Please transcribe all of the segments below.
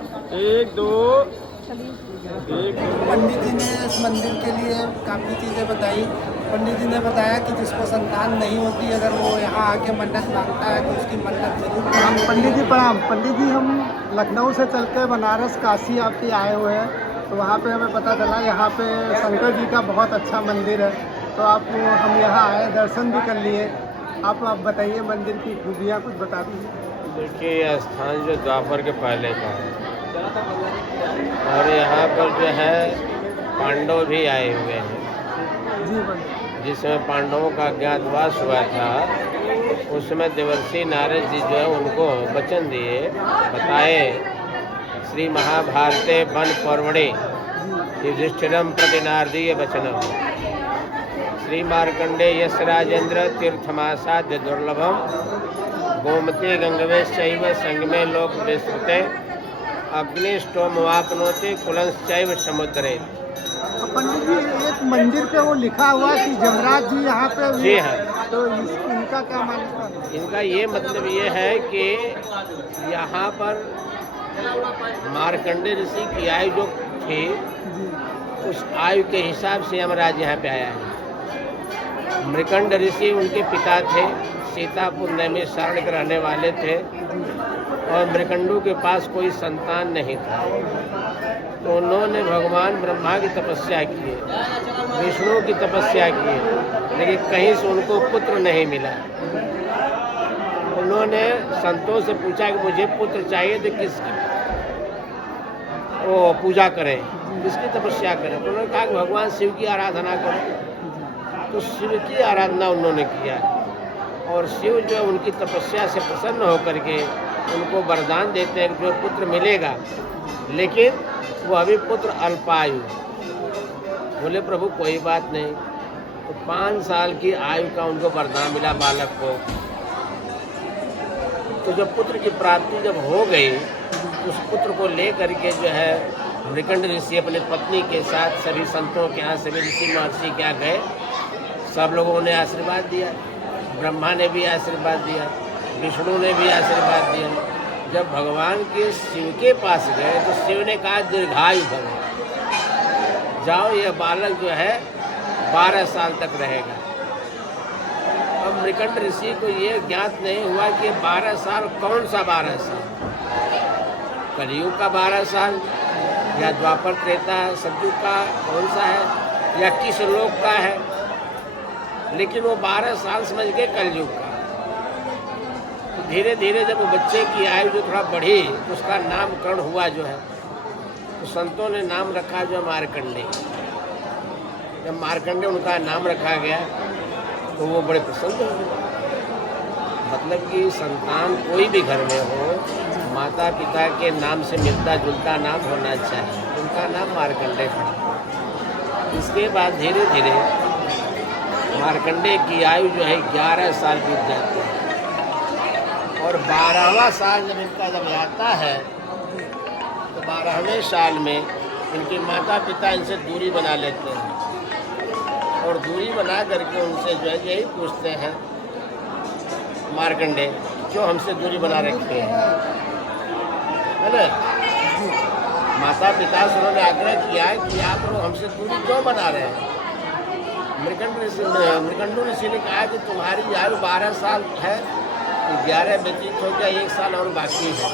एक दो एक पंडित जी ने इस मंदिर के लिए काफ़ी चीज़ें बताई। पंडित जी ने बताया कि जिसको संतान नहीं होती, अगर वो यहाँ आके मन्नत मांगता है तो उसकी मन्नत जरूर हम पूरी पंडित जी होती है। प्रणाम। पंडित जी, हम लखनऊ से चल के बनारस काशी आपके आए हुए हैं, तो वहाँ पे हमें पता चला यहाँ पे शंकर जी का बहुत अच्छा मंदिर है। तो हम यहाँ आए, दर्शन भी कर लिए। आप बताइए मंदिर की खूबियाँ कुछ बता दीजिए। देखिए, यह स्थान जो द्वापर के पहले का है और यहाँ पर जो है पांडव भी आए हुए हैं। जी पंडित। जिसमें पांडवों का अज्ञातवास हुआ था, उस समय देवर्षि नारद जी जो है उनको वचन दिए, बताए श्री महाभारते वन पर्वणे युधिष्ठिरम प्रति नारदीय वचनम श्री मार्कंडे यश राजेंद्र तीर्थमासाद्य दुर्लभम गोमती गंगवे शैव संगमे लोक विस्तृते अग्निष्टोम वापनोति कुलंश्चैव समुद्रे। पंडित जी, एक मंदिर पे वो लिखा हुआ कि जमराज जी यहाँ पे जी हाँ। तो इनका क्या मान्यता है? इनका ये मतलब ये है कि यहाँ पर मार्कंडे ऋषि की आयु जो थी, उस आयु के हिसाब से यमराज यहाँ पे आया है। मृकंड ऋषि उनके पिता थे, सीतापुर में शरण के रहने वाले थे और मृकंडू के पास कोई संतान नहीं था। तो उन्होंने भगवान ब्रह्मा की तपस्या की, विष्णु की तपस्या की, लेकिन कहीं से उनको पुत्र नहीं मिला। उन्होंने संतों से पूछा कि मुझे पुत्र चाहिए, तो किसकी वो पूजा करें, किसकी तपस्या करें? तो उन्होंने कहा कि भगवान शिव की आराधना करें। तो शिव की आराधना उन्होंने किया और शिव जो है उनकी तपस्या से प्रसन्न होकर के उनको वरदान देते हैं कि जो पुत्र मिलेगा, लेकिन वो अभी पुत्र अल्पायु। बोले प्रभु कोई बात नहीं। तो 5 साल की आयु का उनको वरदान मिला बालक को। तो जब पुत्र की प्राप्ति जब हो गई, उस पुत्र को ले करके जो है मृकंड ऋषि अपने पत्नी के साथ सभी संतों के यहाँ, सभी ऋषि महर्षि के यहाँ गए। सब लोगों ने आशीर्वाद दिया, ब्रह्मा ने भी आशीर्वाद दिया, विष्णु ने भी आशीर्वाद दिया। जब भगवान के शिव के पास गए तो शिव ने कहा दीर्घायु भव, जाओ यह बालक जो है 12 साल तक रहेगा। अब मृकंड ऋषि को ये ज्ञात नहीं हुआ कि 12 साल कौन सा 12 साल, कलयुग का 12 साल या द्वापर त्रेता सतयुग का कौन सा है, या किस लोक का है। लेकिन वो 12 साल समझ के कलयुग का। तो धीरे धीरे जब वो बच्चे की आयु जो थोड़ा बढ़ी तो उसका नामकरण हुआ जो है, तो संतों ने नाम रखा जो मार्कंडे। जब मार्कंडे उनका नाम रखा गया तो वो बड़े प्रसन्न हो गए। मतलब कि संतान कोई भी घर में हो, माता पिता के नाम से मिलता जुलता नाम होना चाहिए। उनका नाम मार्कंडे था। इसके बाद धीरे धीरे मार्कंडे की आयु जो है 11 साल बीत जाती है और 12वां साल जब इनका जब आता है तो 12वें साल में इनके माता पिता इनसे दूरी बना लेते हैं और दूरी बना करके उनसे जो है यही पूछते हैं मार्कंडे, क्यों हमसे दूरी बना रखते हैं, है ना? माता पिता से उन्होंने आग्रह किया कि आप लोग हमसे दूरी क्यों बना रहे हैं। मृकंडू ऋषि ने कहा कि तुम्हारी आयु 12 साल है, 11 व्यतीत हो गया, 1 साल और बाकी है।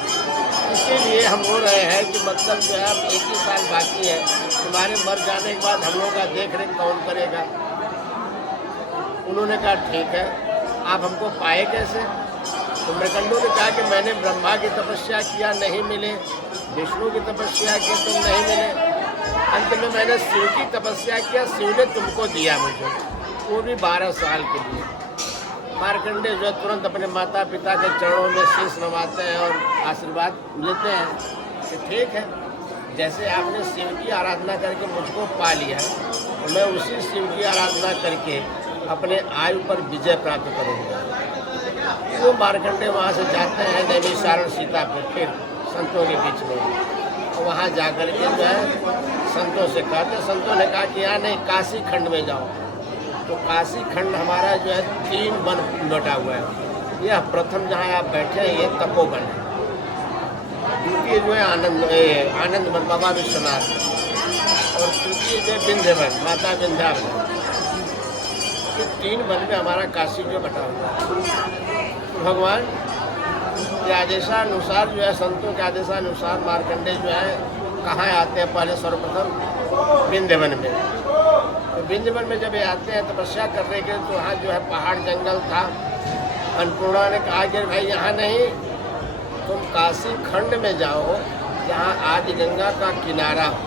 इसीलिए हम बोल रहे हैं कि मतलब जो है अब 1 ही साल बाकी है, तुम्हारे मर जाने के बाद हम लोगों का देख रेख कौन करेगा। उन्होंने कहा ठीक है, आप हमको पाए कैसे? तो मृकंडू ने कहा कि मैंने ब्रह्मा की तपस्या किया, नहीं मिले, विष्णु की तपस्या की तुम नहीं मिले, अंत में मैंने शिव की तपस्या किया, शिव ने तुमको दिया मुझे, वो भी 12 साल के लिए। मार्कंडे जो तुरंत अपने माता पिता के चरणों में शीश नवाते हैं और आशीर्वाद लेते हैं कि ठीक है, जैसे आपने शिव की आराधना करके मुझको पा लिया, तो मैं उसी शिव की आराधना करके अपने आयु पर विजय प्राप्त करूँगा। वो मार्कंडे वहाँ से जाते हैं नैमिषारण्य सीतापुर, फिर संतों के बीच में, और वहाँ जाकर के जो है संतों से कहते, संतों ने कहा कि यहाँ नहीं, काशी खंड में जाओ। तो काशी खंड हमारा जो है 3 वन बटा हुआ है। यह प्रथम जहाँ आप बैठे हैं ये तपोवन है, द्वितीय जो है आनंद वन बाबा विश्वनाथ, और तृतीय जो है विंध्यवन माता विंध्यावन। ये 3 वन में हमारा काशी जो बटा हुआ है। भगवान के आदेशानुसार जो है, संतों के आदेशानुसार मार्कंडेय जो है कहाँ आते हैं? पहले सर्वप्रथम विंध्यवन में। तो विंध्यवन में जब ये आते हैं तपस्या करने के, तो वहाँ जो है पहाड़ जंगल था। अन्नपूर्णा ने कहा कि भाई यहाँ नहीं, तुम काशी खंड में जाओ जहाँ आदि गंगा का किनारा हो।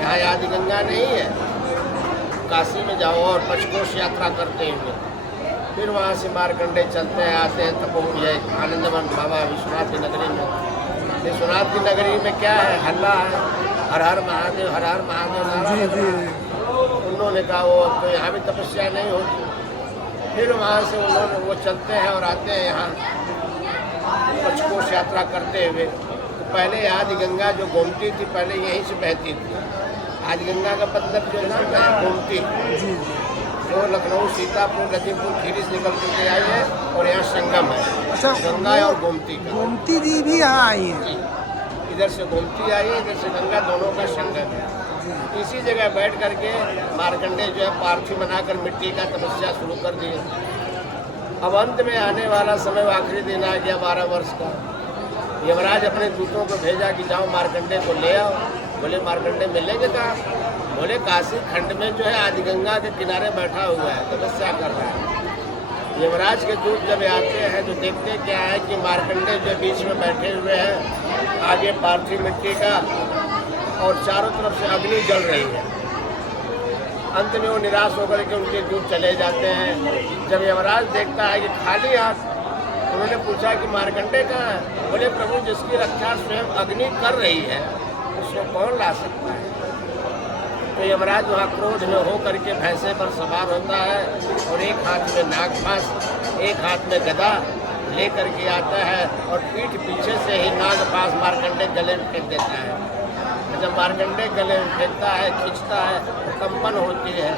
यहाँ आदि गंगा नहीं है, काशी में जाओ और पंचकोश यात्रा करते हुए फिर वहाँ से मार्कंडेय चलते हैं, आते हैं तपोवन आनंदवन बाबा विश्वनाथ की नगरी में। विश्वनाथ की नगरी में क्या है? हल्ला है, हर हर महादेव, हर हर महादेव। उन्होंने कहा वो अब तो यहाँ भी तपस्या नहीं होती। फिर वहाँ से वो चलते हैं और आते हैं यहाँ पंचकोश यात्रा करते हुए। तो पहले आदि गंगा जो गोमती थी, पहले यहीं से बहती थी। आदि गंगा का मतलब जो नाम है गोमती, जो लखनऊ, सीतापुर, लखीमपुर खीरी से निकल के आई है, और यहाँ संगम है। अच्छा, गंगा और गोमती का। गोमती जी भी यहाँ आई है। इधर से गोमती आई है, इधर से गंगा, दोनों का संगम है। इसी जगह बैठ करके मार्कंडेय जो है पार्थिव बनाकर मिट्टी का तपस्या शुरू कर दिए। अब अंत में आने वाला समय, आखिरी दिन आ गया 12 वर्ष का। यमराज अपने दूतों को भेजा कि जाओ मार्कंडेय को ले आओ। बोले मार्कंडेय मिलेंगे कहाँ? बोले काशी खंड में जो है आदि गंगा के किनारे बैठा हुआ है, तपस्या कर रहा है। यमराज के दूत जब आते हैं तो देखते क्या है कि मार्कंडेय जो बीच में बैठे हुए हैं, आगे पार्थिव मिट्टी का, और चारों तरफ से अग्नि जल रही है। अंत में वो निराश होकर के उनके दूत चले जाते हैं। जब यमराज देखता है कि खाली हाथ, उन्होंने पूछा कि मार्कंडेय कहाँ है? बोले प्रभु, जिसकी रक्षा स्वयं अग्नि कर रही है उसको कौन ला सकता है? तो यमराज वहाँ क्रोध में हो करके भैंसे पर सवार होता है, और एक हाथ में नागपाश, एक हाथ में गदा ले करके आता है, और पीठ पीछे से ही नागपाश मार्कंडेय गले में फेंक देता है। जब मार्कंडेय गले में फेंकता है, खींचता है, तो कंपन होती है।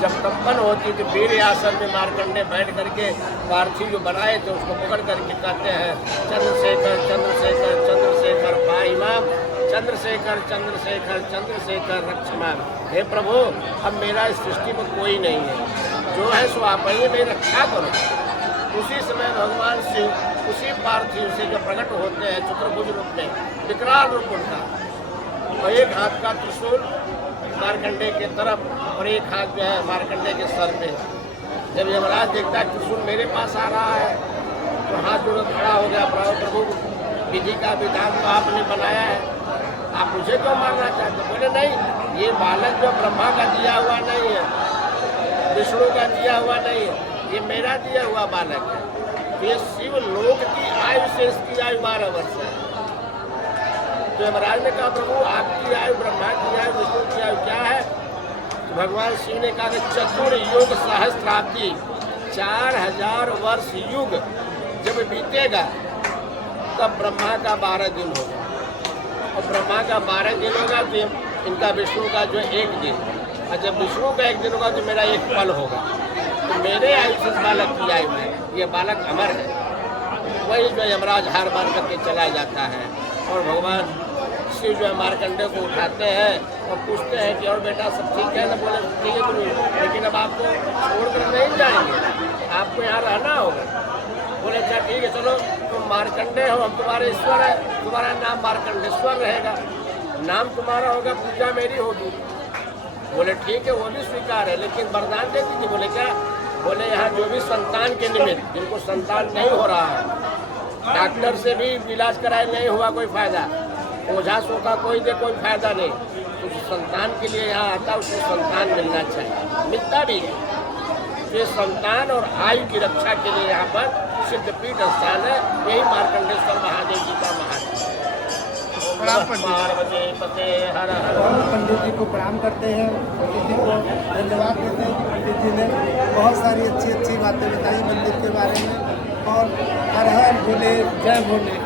जब कंपन होती है तो वीर आसन में मार्कंडेय बैठ करके पार्थिव जो बनाए थे उसको पकड़ करके कहते हैं, चंद्रशेखर चंद्रशेखर चंद्रशेखर पाहिमाम, चंद्रशेखर चंद्रशेखर चंद्रशेखर रक्षमाम। हे प्रभु, अब मेरा इस सृष्टि में कोई नहीं है, जो है सो आप ही मेरी रक्षा करो। उसी समय भगवान शिव उसी पार्थिव से जो प्रकट होते हैं चतुर्भुज रूप में, विकराल रूप उनका, और एक हाथ का त्रिशूल मार्कंडेय के तरफ, और एक हाथ जो है मार्कंडेय के सर पे। जब यमराज देखता है त्रिशूल मेरे पास आ रहा है, तो हाथ जोड़ खड़ा हो गया, प्रभु विधि का विधान तो आपने बनाया है, आप मुझे क्यों मारना चाहते? बोले नहीं, ये बालक जो ब्रह्मा का दिया हुआ नहीं है, विष्णु का दिया हुआ नहीं है, ये मेरा दिया हुआ बालक है। ये शिव लोक की आयु से इसकी आयु 12 वर्ष है। तो यमराज ने कहा प्रभु, आपकी आयु, ब्रह्मा की आयु, विष्णु की आयु क्या है? तो भगवान शिव ने कहा कि चतुर्युग सहस्त्राब्दी, 4000 वर्ष युग जब बीतेगा तब ब्रह्मा का 12 दिन होगा, और ब्रह्मा का 12 दिन होगा तो इनका विष्णु का जो 1 दिन, और जब विष्णु का 1 दिन होगा तो मेरा 1 पल होगा। तो मेरे आयु से बालक की आयु है, ये बालक अमर है। वही जो यमराज हार मार करके चला जाता है, और भगवान शिव जो है मार्कंडेय को उठाते हैं और पूछते हैं कि और बेटा सब ठीक है ना? बोले ठीक है गुरु, लेकिन अब आपको छोड़कर नहीं जाएंगे, आपको यहाँ रहना होगा। बोले अच्छा ठीक है, चलो तुम मार्कंडेय हो, हम तुम्हारे ईश्वर है, तुम्हारा नाम मार्कंडेश्वर रहेगा, नाम तुम्हारा होगा, पूजा मेरी होगी। बोले ठीक है, वो भी स्वीकार है, लेकिन वरदान दे दीजिए। बोले क्या? बोले यहाँ जो भी संतान के निमित्त, जिनको संतान नहीं हो रहा है, डॉक्टर से भी इलाज कराए नहीं हुआ कोई फायदा, ओझा सो का कोई दे कोई फायदा नहीं, तो संतान के लिए यहाँ आता, उसको संतान मिलना चाहिए, मिलता भी है। तो ये संतान और आयु की रक्षा के लिए यहाँ पर सिद्धपीठ स्थान है, यही मार्कंडेश्वर महादेव जी का महादेव। हर हर। पंडित जी को प्रणाम करते हैं, पंडित जी को धन्यवाद देते हैं। पंडित जी ने बहुत सारी अच्छी अच्छी बातें बताई मंदिर के बारे में, और हर हर भोले, जय भोले।